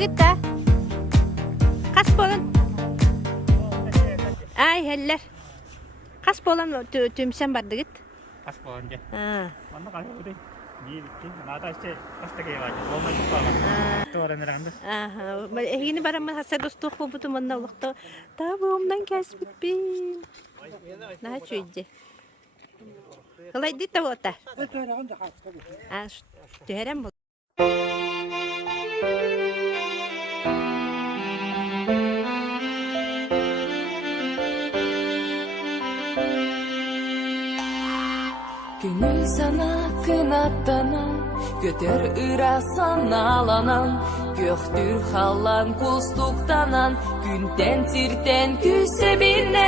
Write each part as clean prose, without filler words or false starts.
gitti. Kas bolun. Ay heller. Kas bolun tümsen bardı git. Kas bolun ge. Ha. Manda kalıyor bu. İyi bitti. Nada işte hasta geliyor. Olmaz falan. Doğru nerendi? Aha. Yeni baramın hasar dostuk bu butu manna oluktu. Tavuğumdan kesip bin. Daha çöydü. Kolay değil tavuğu da. Tüherem bu. Gönül sana kınattanan, götür ırasan alanan, göktür hallan kustuktanan, günten sirten küse binen.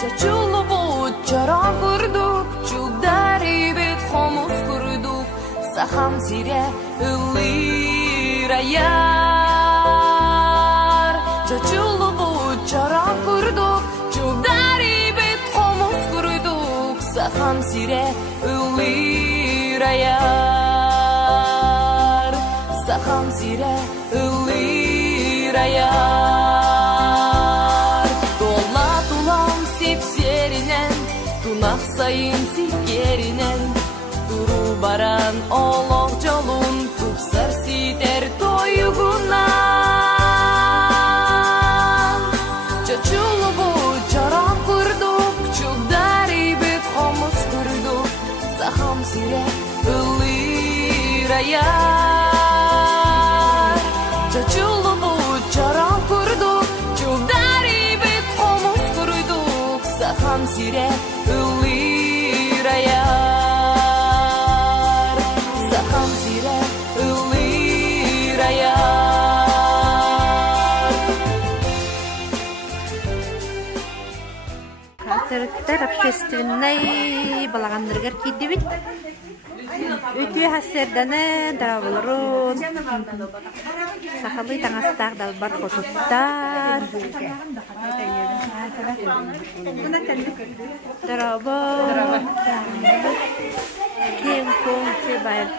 Çaçulu bu çaran kurduk, çuldari bit homuz kurduk, saham sire ıllir ayar. Çaçulu bu çaran kurduk, çuldari saham sire ıllir ayar. Saham sire ıllir ayar. Dola tulam sipserinen, tunak sayın sikerinen, duru baran olok jolun, tuksar siter toyugunan. Çaçulu bu çaran kurduk, çugdari saham sire ıllir ayar. Çaçulu bu çaran kurduk, çuldari bit homuz kurduk, saham sire ıllir ayar. Saham sire ıllir ayar. Hatırlıklar общественной балагандыргар кидибит. Өтү хассерданы дарабылырын. Сахалы таңастар далбар косуттар. Дараба. Кем ком себайт.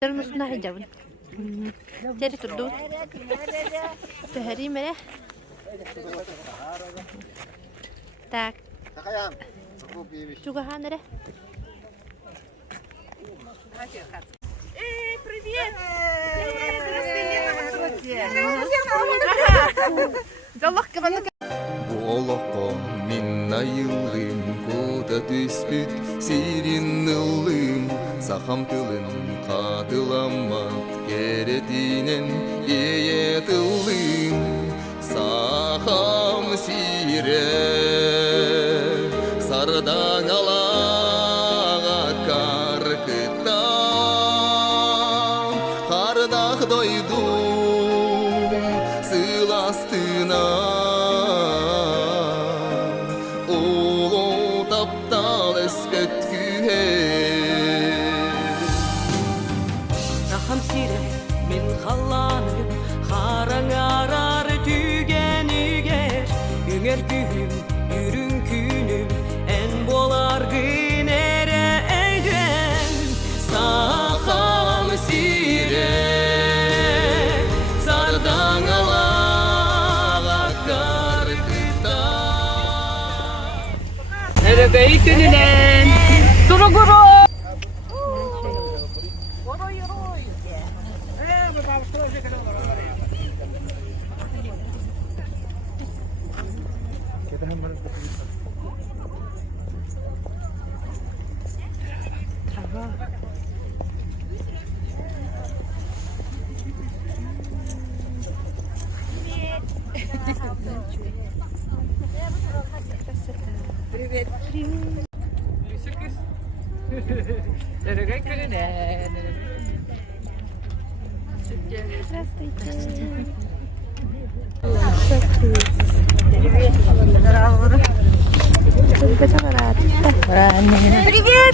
Termusna hijabun. Jadi turdu. Sehari mere. Так. Juga hanere. Привет. Olokko minna yılım koda düspüt sirin ıllım Saham tılın katılamat geretinen yetılım Saham sire sardan alağa karkıtan Kardak doydum sılastına Saham sire min hallanım, haran arar tügen üger, ünger gühüm, yürün künüm, en bolar günere eydem. Saham sire sardan alağa karkıtan. Hele beytinilen. Duru guru. Привет,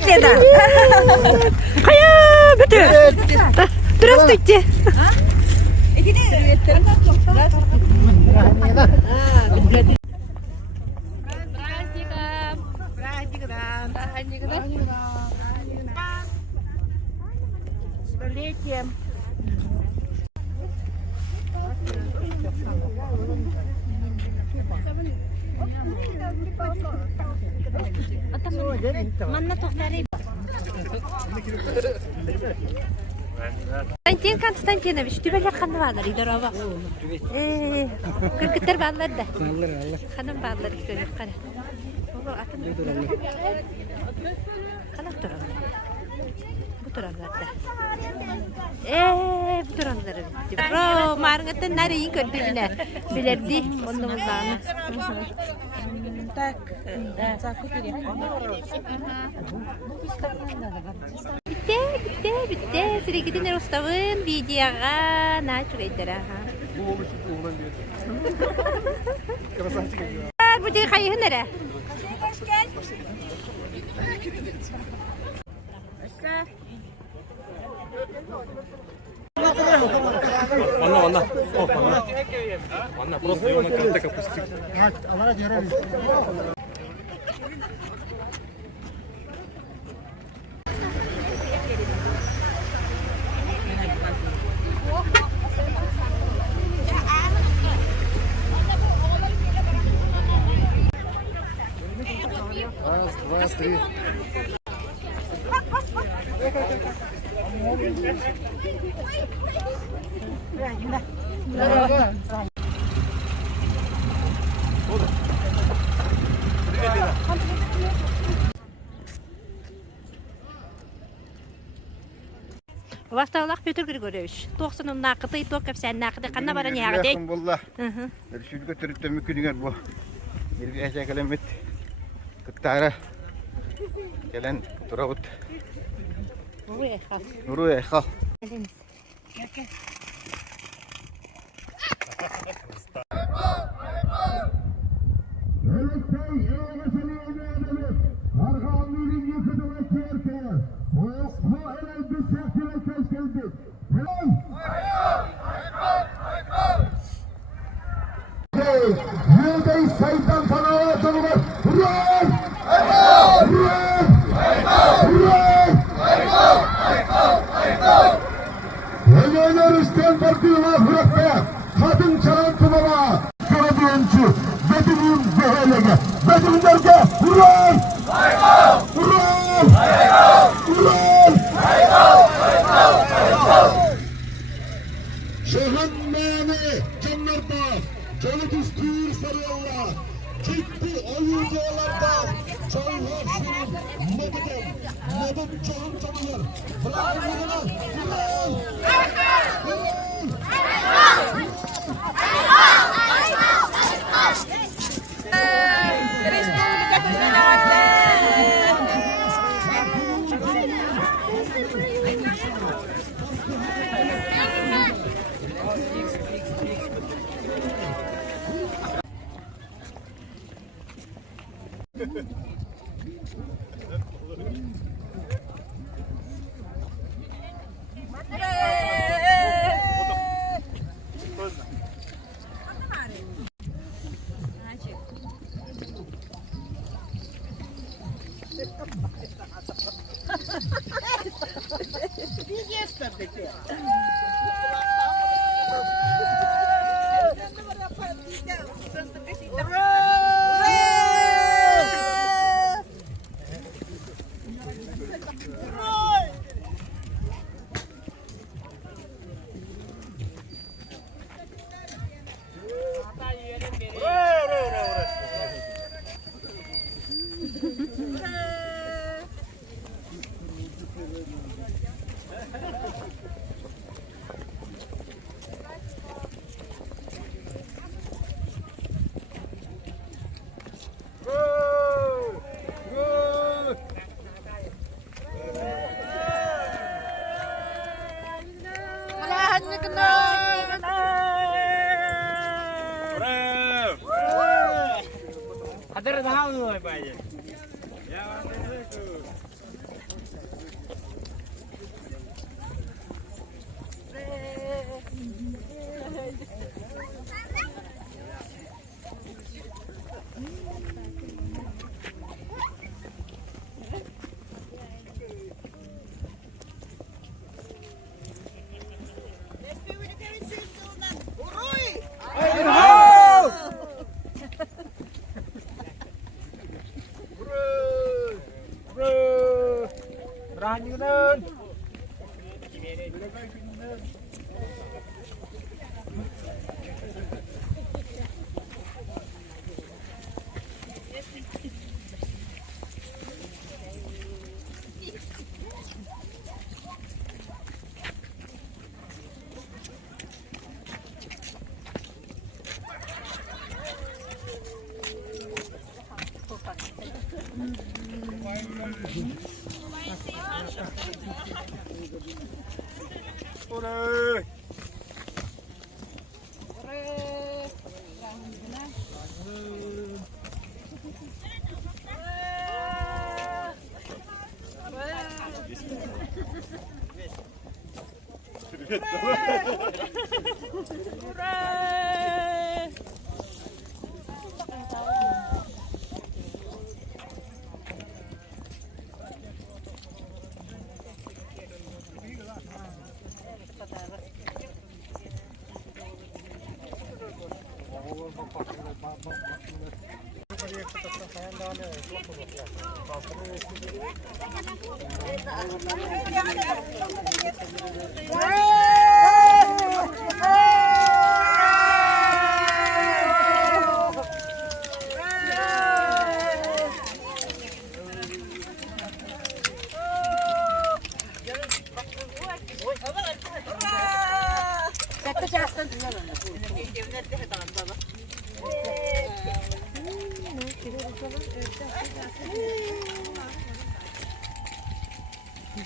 Лена! Кая, готов? Здравствуйте! Столетием. Константин Константинович, түбәле ханы балар, идер аба. Кыркыттар балар да. Ханым балар көрөп кара. Ого, атым. Хана туралар. Бу туралар да. Бу туралар. Бро, марыңатын нарыйын көрдүлүнө. Билерди, ондомузаны. Так, закупили. Bitti. Sirigidin Rustav'ın videoya naçuk eder ha. Bu da kayığı nere? Ванна. О, ванна. Ванна, просто ее на так опусти. Раз, два, три. Vastavlaq Pötür Grigorьевич. 90'ın naqıtı, tokap sen naqıtı, qanna baran yağı dey. Wallah. Şunu götürüp de mümkün bu. Bir eşya kalamet. Kıttara. Gelen duravut. Buraya xal. Nuruya xal. Eliniz. Yüzey sayıdan sana atılır. Ömerler üstten partiler bırakmaya. Kadın çalan tumala. Gördüğüncü. Bedir'in zehelege. Bedir'lerge. Ulan! Ulan! Ulan! Şehemmane cennette. Canı düstür sarıyorlar. Gitti o yüzeylerden. Çaylar şunun. Medin çoğun tanıyor. Bırakın yürüne. Ulan! पदर धावलं पाहिजे.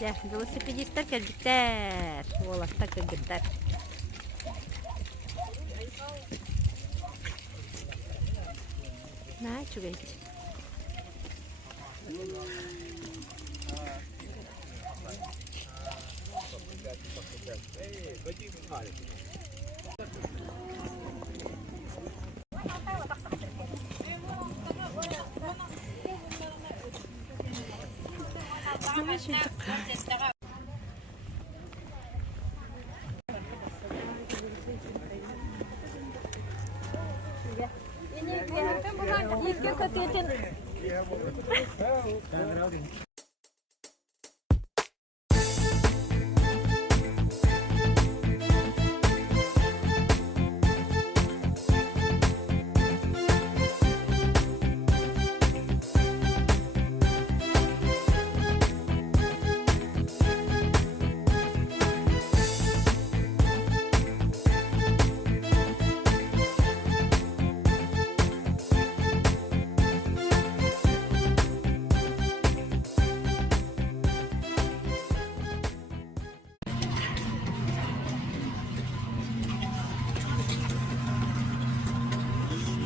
Ya, велосипедистler geldiler. Oğlakta geldiler. Ne çubuk?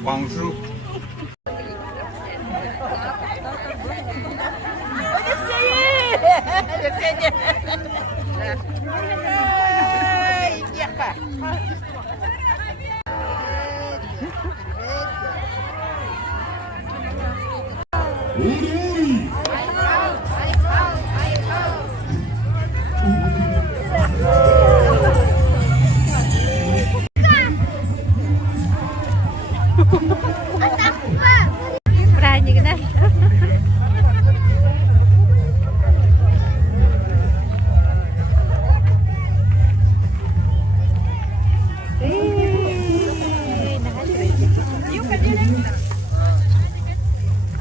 광수. Праздник, да?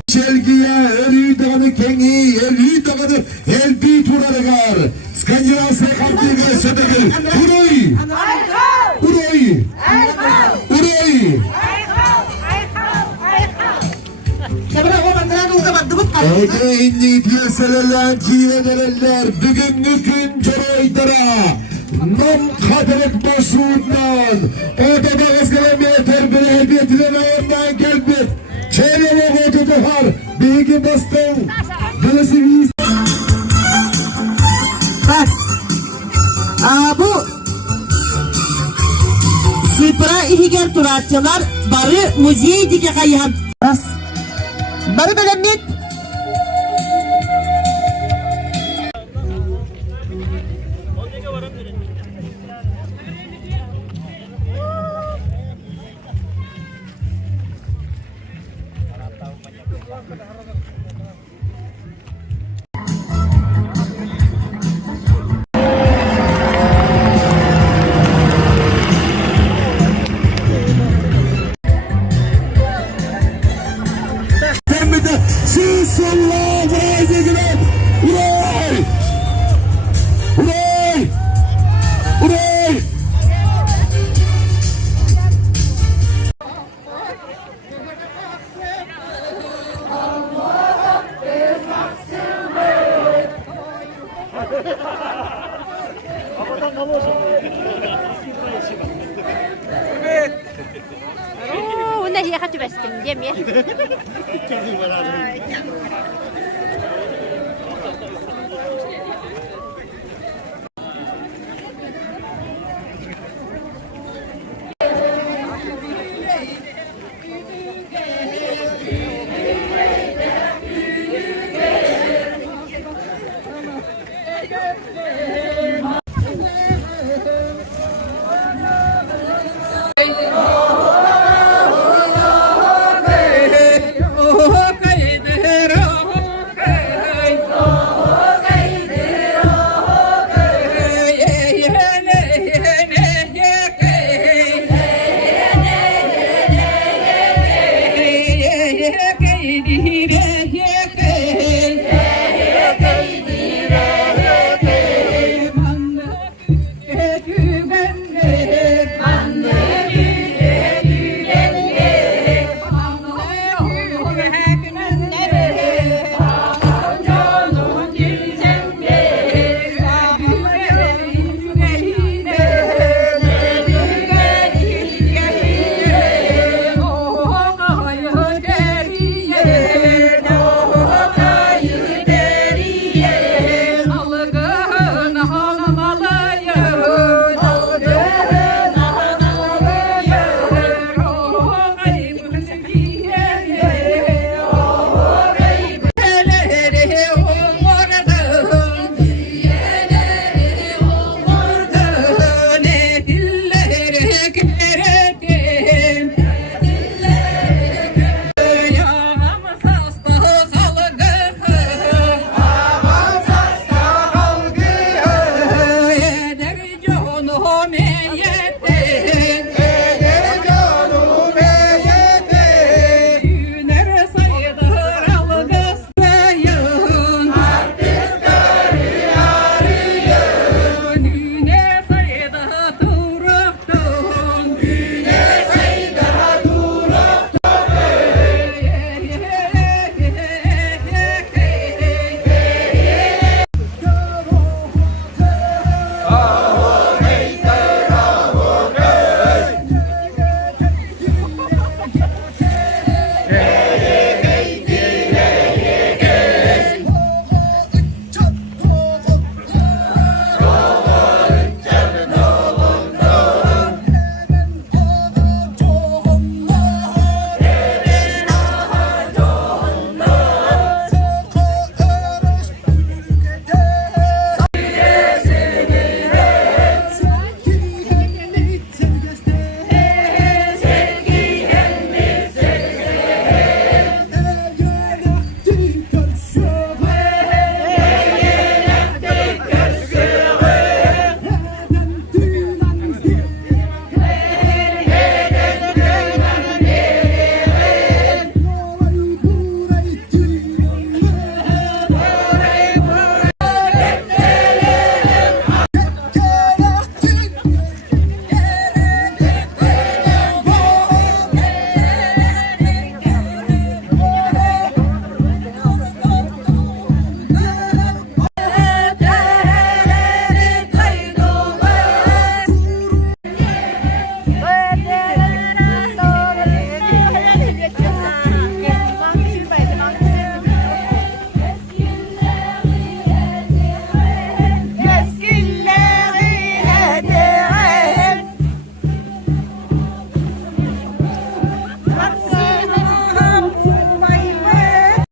Selgiye eri dağını kengi, eri dağını elbi turarıgar. Skandinavya kalktığı sebebi. Uroy! Uroy! Uroy! Ege'inli piyasalarla ciğerler bugünkü gün Coroydara nam kadılık boşluğundan o da da ızgalamaya terbiyeli hediyetine ondan geldi. Çeyrek otuda Belki bastım. Galasını Bak. Bu Sıpıra ihiger turatçılar barı müziği dike kayhan. Bas. Barı belemmet. Sissallah vay dediler. Uray! Uray! Uray! Oo, ne hiye katı bestim, yem ye.